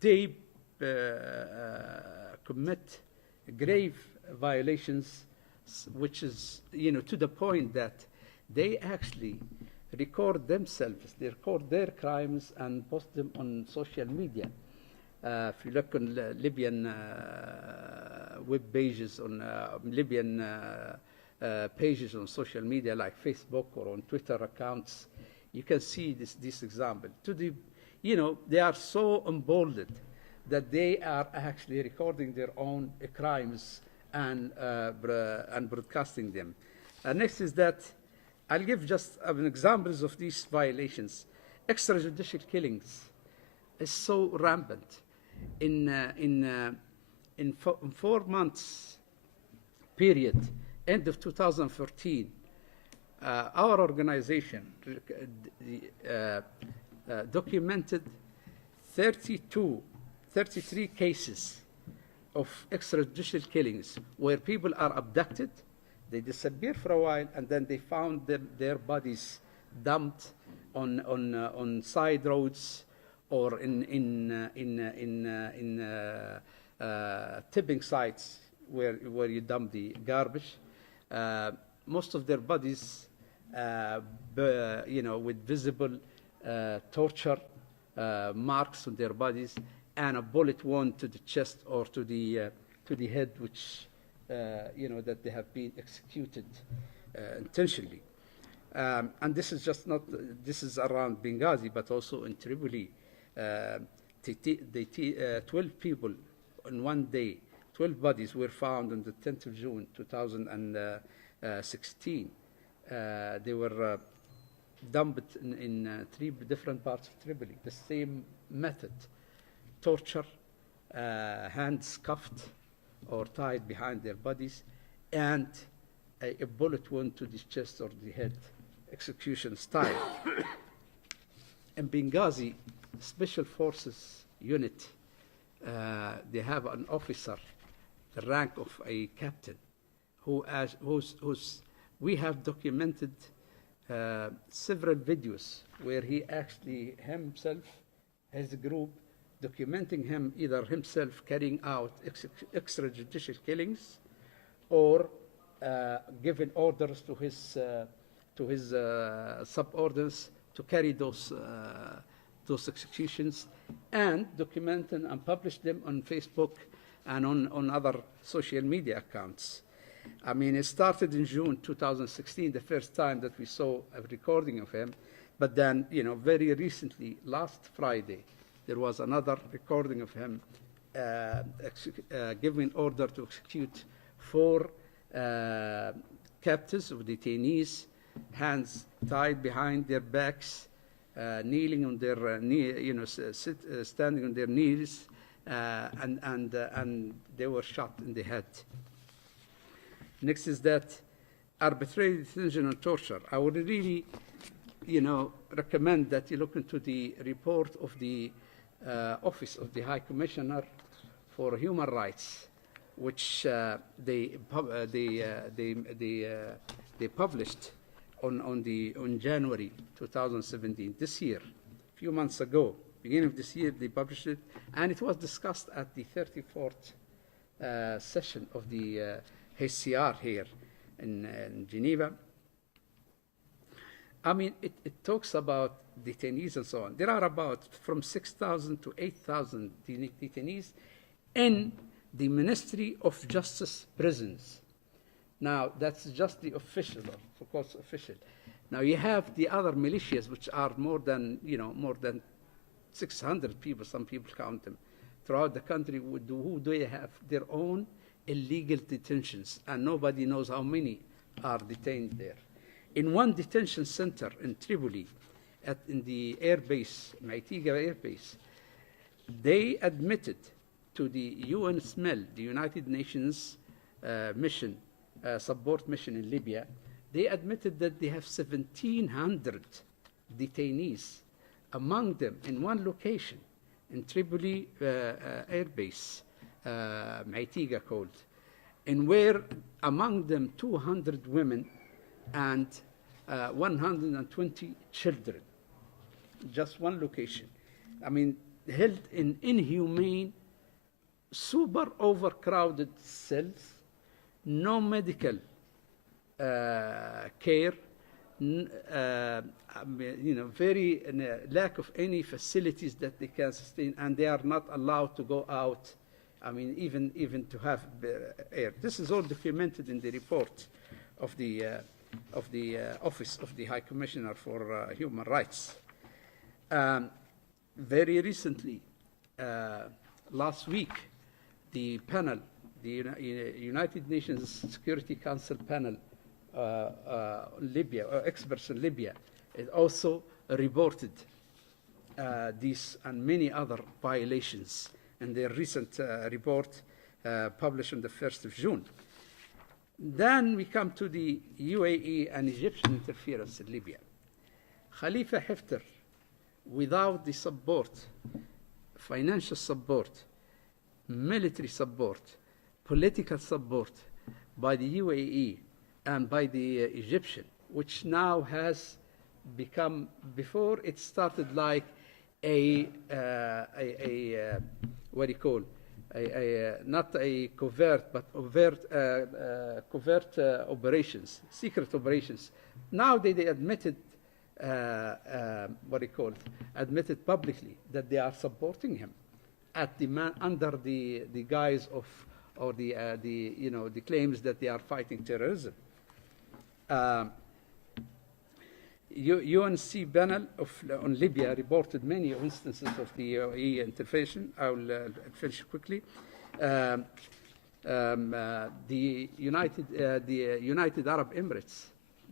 They commit grave violations, which is, to the point that they actually record themselves, they record their crimes and post them on social media. If you look on Libyan web pages, on Libyan pages on social media like Facebook or on Twitter accounts, you can see this example. They are so emboldened that they are actually recording their own crimes and broadcasting them. Next is that I'll give just examples of these violations. Extrajudicial killings is so rampant. In 4 months period, end of 2014, our organization documented 33 cases of extrajudicial killings where people are abducted, they disappear for a while, and then they found their bodies dumped on side roads or in tipping sites where you dump the garbage. Most of their bodies, with visible torture marks on their bodies, and a bullet wound to the chest or to the head, which that they have been executed intentionally. And this is just not. This is around Benghazi, but also in Tripoli. 12 people in one day, 12 bodies were found on the 10th of June 2016. They were dumped in 3 different parts of Tripoli. The same method: torture, hands cuffed or tied behind their bodies, and a bullet wound to the chest or the head, execution style. In Benghazi, Special Forces unit, they have an officer, the rank of a captain, we have documented several videos where he actually himself, his group, documenting him either himself carrying out extrajudicial killings or giving orders to his subordinates to carry those executions, and documenting and publish them on Facebook and on other social media accounts. I mean, it started in June 2016, the first time that we saw a recording of him. But then, very recently, last Friday, there was another recording of him giving order to execute 4 captives or detainees, hands tied behind their backs, kneeling on their standing on their knees, and they were shot in the head. Next is that arbitrary detention and torture. I would really, recommend that you look into the report of the Office of the High Commissioner for Human Rights, which they published on January 2017, this year, a few months ago, beginning of this year, they published it, and it was discussed at the 34th session of the HCR here in Geneva. I mean, it talks about detainees and so on. There are about from 6,000 to 8,000 detainees in the Ministry of Justice prisons. Now, that's just the official, of course, official. Now, you have the other militias, which are more than 600 people, some people count them, throughout the country, who they have their own illegal detentions, and nobody knows how many are detained there. In one detention center in Tripoli, in the airbase, Maitiga airbase, they admitted to the UN SMEL, the United Nations mission, support mission in Libya, they admitted that they have 1,700 detainees, among them in one location, in Tripoli airbase, Maitiga called, and where among them 200 women and 120 children, just one location. I mean, held in inhumane, super overcrowded cells, no medical care, very lack of any facilities that they can sustain, and they are not allowed to go out. I mean, even to have air. This is all documented in the report of the Office of the High Commissioner for Human Rights. Very recently, last week, the panel, the United Nations Security Council panel, Libya, experts in Libya, it also reported these and many other violations in their recent report published on the 1st of June. Then we come to the UAE and Egyptian interference in Libya. Khalifa Haftar, without the support, financial support, military support, political support by the UAE and by the Egyptian, which now has become, before it started like what do you call, not a covert, but covert operations, secret operations. Now they admitted, admitted publicly that they are supporting him at under the guise of, or the claims that they are fighting terrorism. UNC panel on Libya reported many instances of the UAE intervention. I will finish quickly. The United Arab Emirates,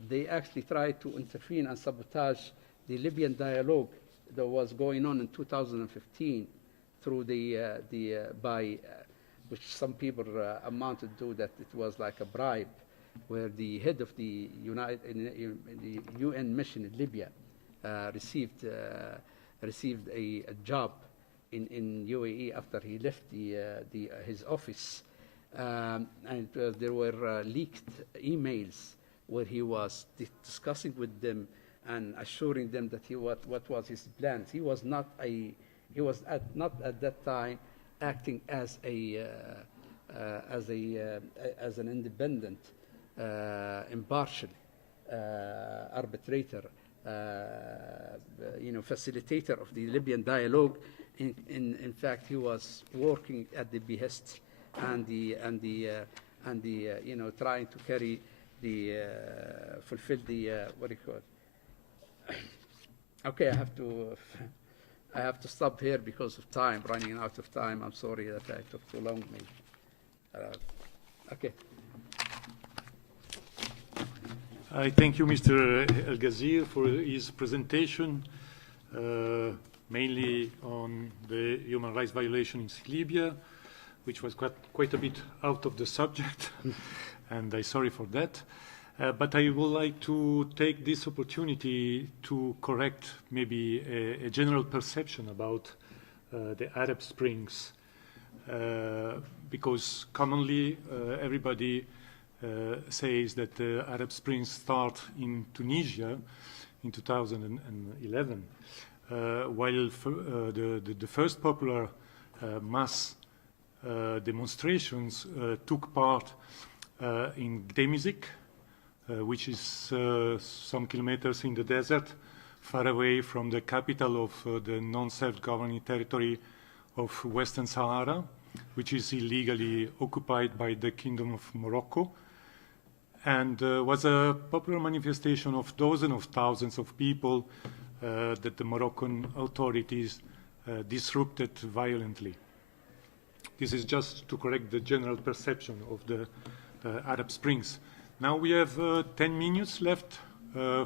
they actually tried to intervene and sabotage the Libyan dialogue that was going on in 2015 through which some people amounted to that it was like a bribe, where the head of the UN mission in Libya received a job in UAE after he left his office, and there were leaked emails where he was discussing with them and assuring them that what was his plans. He was not a He was not at that time acting as an independent, impartial arbitrator, facilitator of the Libyan dialogue. In fact, he was working at the behest and trying to carry fulfill the what do you call it? Okay, I have to stop here because of time, running out of time. I'm sorry that I took too long, maybe. Okay. I thank you, Mr. El Ghazir, for his presentation, mainly on the human rights violations in Libya, which was quite a bit out of the subject, and I'm sorry for that. But I would like to take this opportunity to correct maybe a general perception about the Arab Springs, because commonly everybody says that the Arab Springs start in Tunisia in 2011, while the first popular mass demonstrations took part in Gdemizik, which is some kilometers in the desert, far away from the capital of the non-self-governing territory of Western Sahara, which is illegally occupied by the Kingdom of Morocco, and was a popular manifestation of dozens of thousands of people that the Moroccan authorities disrupted violently. This is just to correct the general perception of the Arab Springs. Now we have 10 minutes left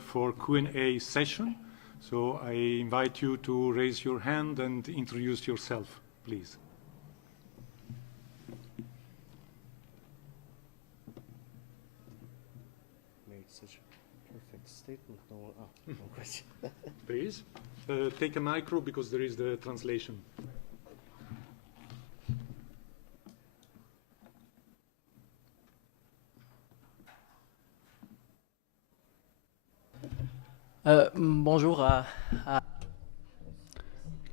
for Q&A session, so I invite you to raise your hand and introduce yourself, please. Made such a perfect statement. No question. Please take a micro because there is the translation. Bonjour.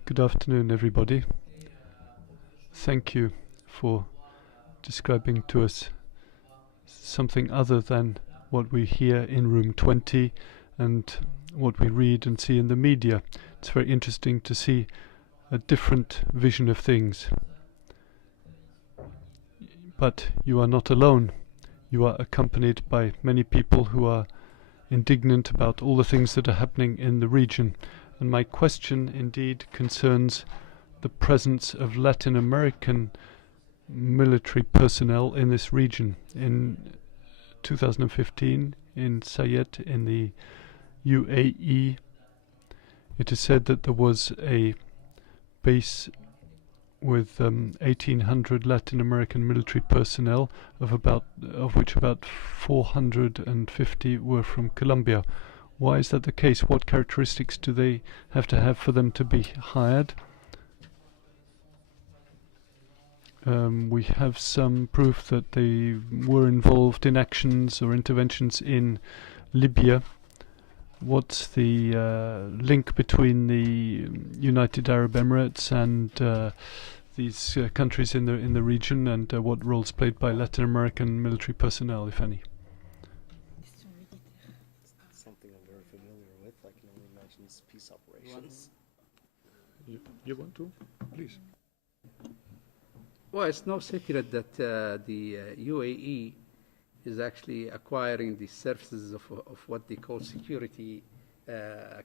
Good afternoon, everybody. Thank you for describing to us something other than what we hear in room 20 and what we read and see in the media. It's very interesting to see a different vision of things. But you are not alone. You are accompanied by many people who are indignant about all the things that are happening in the region. And my question indeed concerns the presence of Latin American military personnel in this region. In 2015, in Sayed, in the UAE, it is said that there was a base with 1,800 Latin American military personnel, of which about 450 were from Colombia. Why is that the case? What characteristics do they have to have for them to be hired? We have some proof that they were involved in actions or interventions in Libya. What's the link between the United Arab Emirates and these countries in the region, and what roles played by Latin American military personnel, if any? Something I'm very familiar with. I can only imagine it's peace operations. You want to? Please. Well, it's no secret that the UAE is actually acquiring the services of what they call security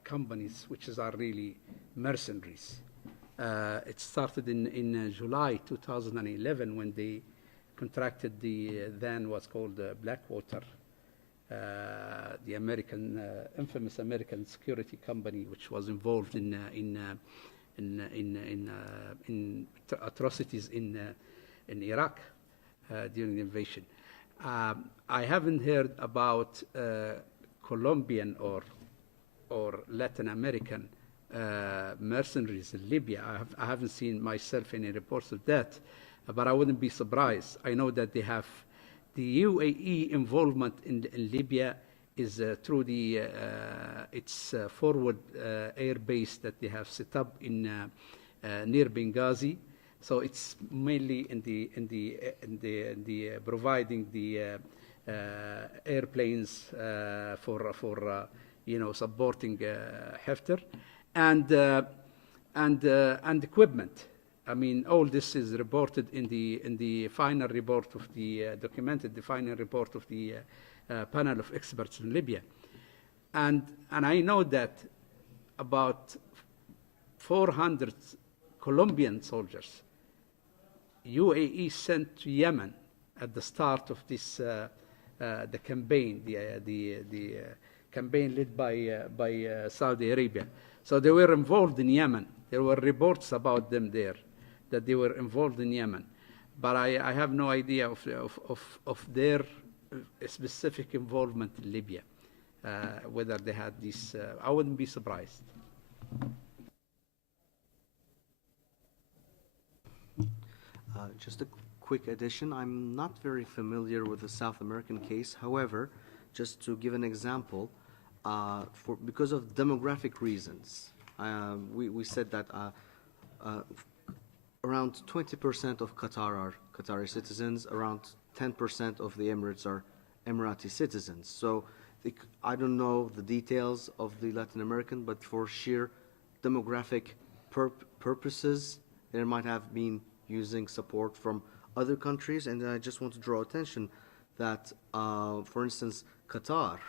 companies, which are really mercenaries. It started in July 2011 when they contracted the then what's called Blackwater, the infamous American security company, which was involved in atrocities in Iraq during the invasion. I haven't heard about Colombian or Latin American mercenaries in Libya. I haven't seen myself any reports of that, but I wouldn't be surprised. I know that they have the UAE involvement in Libya is through its forward air base that they have set up in near Benghazi. So it's mainly in the providing the airplanes for supporting Haftar and equipment. I mean, all this is reported in the final report of the documented the final report of the panel of experts in Libya, and I know that about 400 Colombian soldiers UAE sent to Yemen at the start of this the campaign, the campaign led by Saudi Arabia. So they were involved in Yemen. There were reports about them there that they were involved in Yemen, but I have no idea of their specific involvement in Libya, whether they had this. I wouldn't be surprised. Just a quick addition. I'm not very familiar with the South American case. However, just to give an example, because of demographic reasons, we said that around 20% of Qatar are Qatari citizens, around 10% of the Emirates are Emirati citizens. So I don't know the details of the Latin American, but for sheer demographic purposes, there might have been using support from other countries. And I just want to draw attention that, for instance, Qatar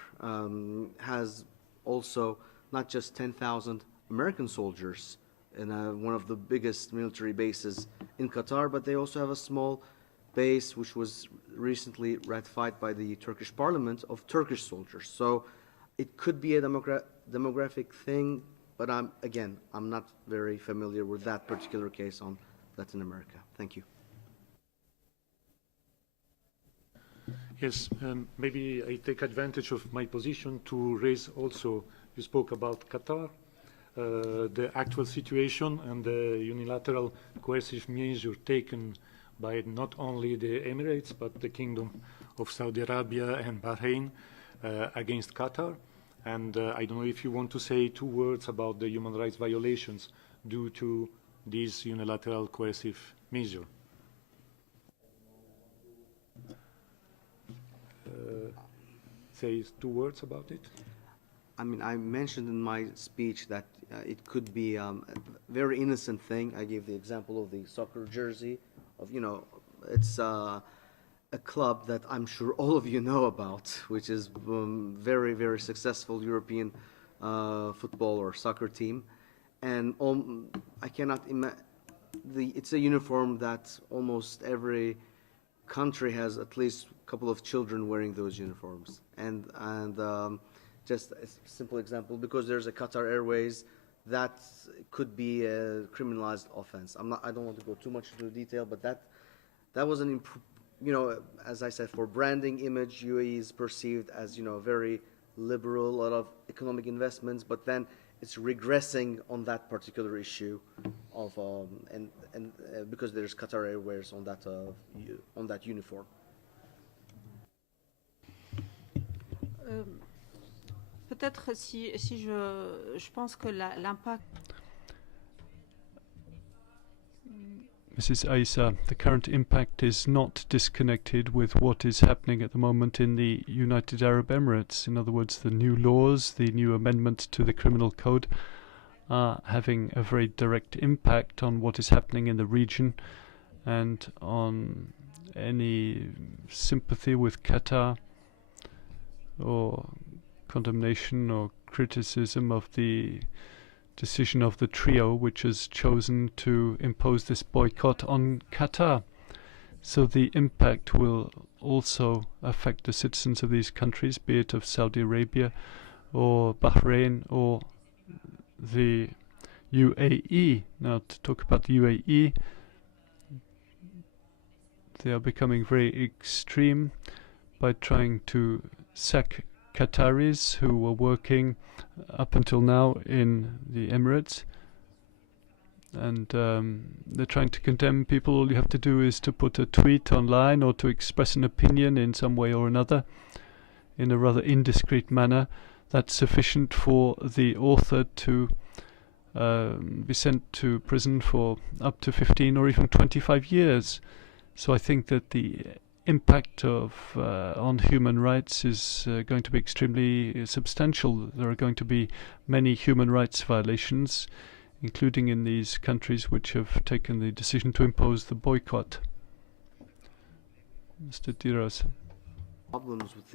has also not just 10,000 American soldiers in one of the biggest military bases in Qatar, but they also have a small base which was recently ratified by the Turkish parliament of Turkish soldiers. So it could be a demographic thing, but I'm not very familiar with that particular case on Latin America. Thank you. Yes, maybe I take advantage of my position to raise also, you spoke about Qatar, the actual situation and the unilateral coercive measure taken by not only the Emirates, but the Kingdom of Saudi Arabia and Bahrain against Qatar. And I don't know if you want to say 2 words about the human rights violations due to this unilateral coercive measure. Say 2 words about it. I mean, I mentioned in my speech that it could be a very innocent thing. I gave the example of the soccer jersey. It's a club that I'm sure all of you know about, which is very, very successful European football or soccer team. And I cannot imagine, it's a uniform that almost every country has at least a couple of children wearing those uniforms. And just a simple example, because there's a Qatar Airways, that could be a criminalized offense. I don't want to go too much into detail, but that was as I said, for branding image, UAE is perceived as, very liberal, a lot of economic investments, but then it's regressing on that particular issue of because there's Qatar Airways on that uniform. Peut-être si je pense que l'impact. Mrs. Aissa, the current impact is not disconnected with what is happening at the moment in the United Arab Emirates. In other words, the new laws, the new amendments to the criminal code are having a very direct impact on what is happening in the region and on any sympathy with Qatar or condemnation or criticism of the decision of the trio which has chosen to impose this boycott on Qatar. So the impact will also affect the citizens of these countries, be it of Saudi Arabia or Bahrain or the UAE. Now, to talk about the UAE, they are becoming very extreme by trying to sack Qataris who were working up until now in the Emirates, and they're trying to condemn people. All you have to do is to put a tweet online or to express an opinion in some way or another in a rather indiscreet manner. That's sufficient for the author to be sent to prison for up to 15 or even 25 years. So I think that the impact of on human rights is going to be extremely substantial. There are going to be many human rights violations, including in these countries which have taken the decision to impose the boycott. Mr. Diros. Problems with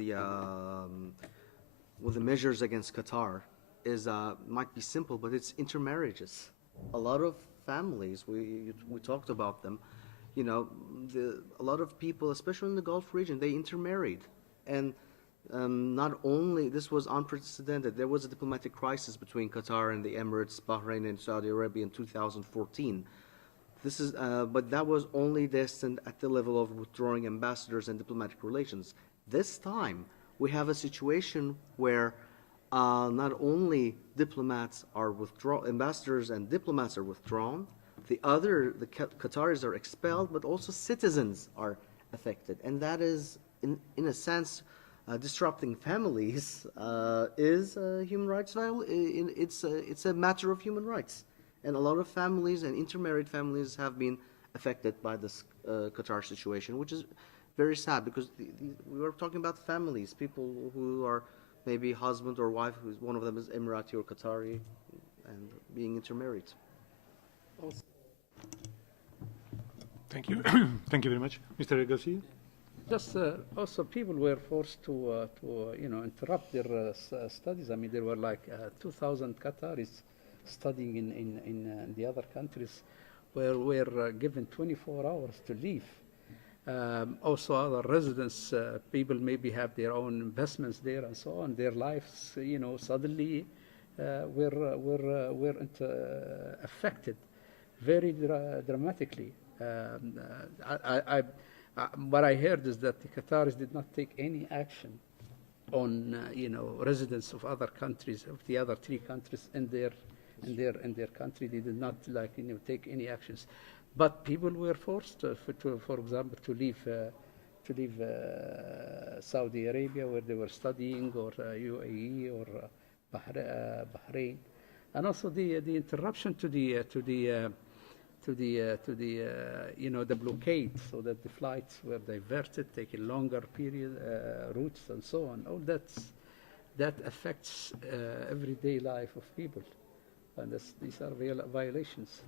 the measures against Qatar is might be simple, but it's intermarriages. A lot of families, we talked about them, you know, a lot of people, especially in the Gulf region, they intermarried. And not only, this was unprecedented, there was a diplomatic crisis between Qatar and the Emirates, Bahrain and Saudi Arabia in 2014. This is, but that was only destined at the level of withdrawing ambassadors and diplomatic relations. This time, we have a situation where not only diplomats are ambassadors and diplomats are withdrawn, the Qataris are expelled, but also citizens are affected. And that is, in a sense, disrupting families is human rights it's a matter of human rights. And a lot of families and intermarried families have been affected by this Qatar situation, which is very sad, because we were talking about families, people who are maybe husband or wife, who's one of them is Emirati or Qatari, and being intermarried. Thank you. Thank you very much. Mr. Garcia? Just also people were forced to interrupt their studies. I mean, there were like 2,000 Qataris studying in the other countries, were given 24 hours to leave. Also, other residents, people maybe have their own investments there and so on. Their lives, suddenly were affected very dramatically. What I heard is that the Qataris did not take any action on residents of other countries, of the other three countries in their country. They did not take any actions, but people were forced for example, to leave Saudi Arabia, where they were studying, or UAE, or Bahrain, and also the interruption to the blockade, so that the flights were diverted, taking longer routes, and so on. All that affects everyday life of people, and these are real violations.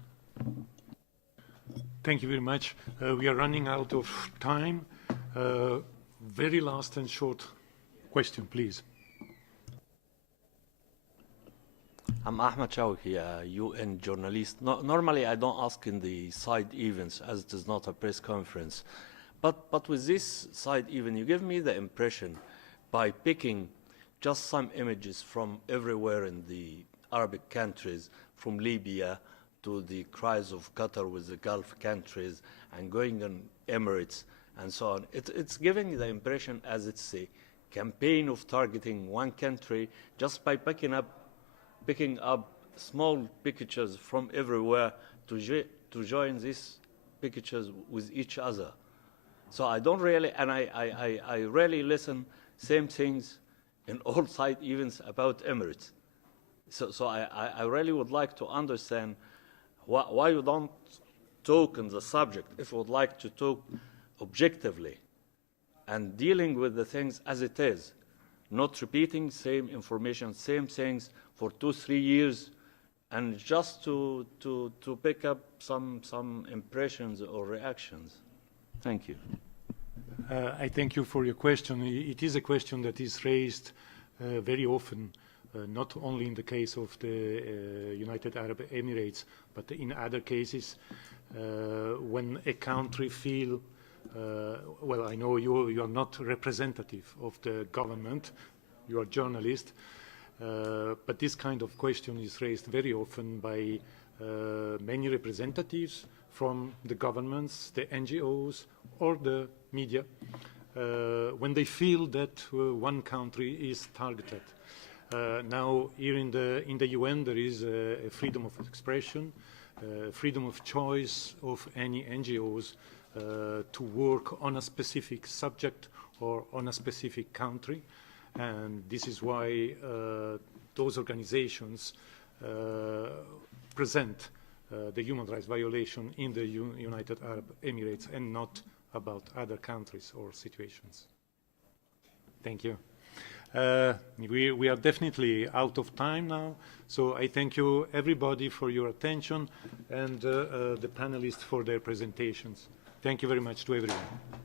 Thank you very much. We are running out of time. Very last and short question, please. I'm Ahmed Shawki, a UN journalist. Normally, I don't ask in the side events, as it is not a press conference. But with this side event, you give me the impression, by picking just some images from everywhere in the Arabic countries, from Libya to the cries of Qatar with the Gulf countries, and going on Emirates, and so on. It's giving the impression as it's a campaign of targeting one country just by picking up small pictures from everywhere to join these pictures with each other. So I don't really, and I rarely listen same things in all side events about Emirates. So I really would like to understand why you don't talk on the subject, if you would like to talk objectively and dealing with the things as it is, not repeating same information, same things for 2-3 years, and just to pick up some impressions or reactions. Thank you. I thank you for your question. It is a question that is raised very often, not only in the case of the United Arab Emirates, but in other cases when a country feel, well, I know you are not representative of the government, you are journalist, but this kind of question is raised very often by many representatives from the governments, the NGOs, or the media, when they feel that one country is targeted. Now, here in the UN, there is a freedom of expression, freedom of choice of any NGOs to work on a specific subject or on a specific country. And this is why those organizations present the human rights violation in the United Arab Emirates and not about other countries or situations. Thank you. We are definitely out of time now, so I thank you everybody for your attention and the panelists for their presentations. Thank you very much to everyone.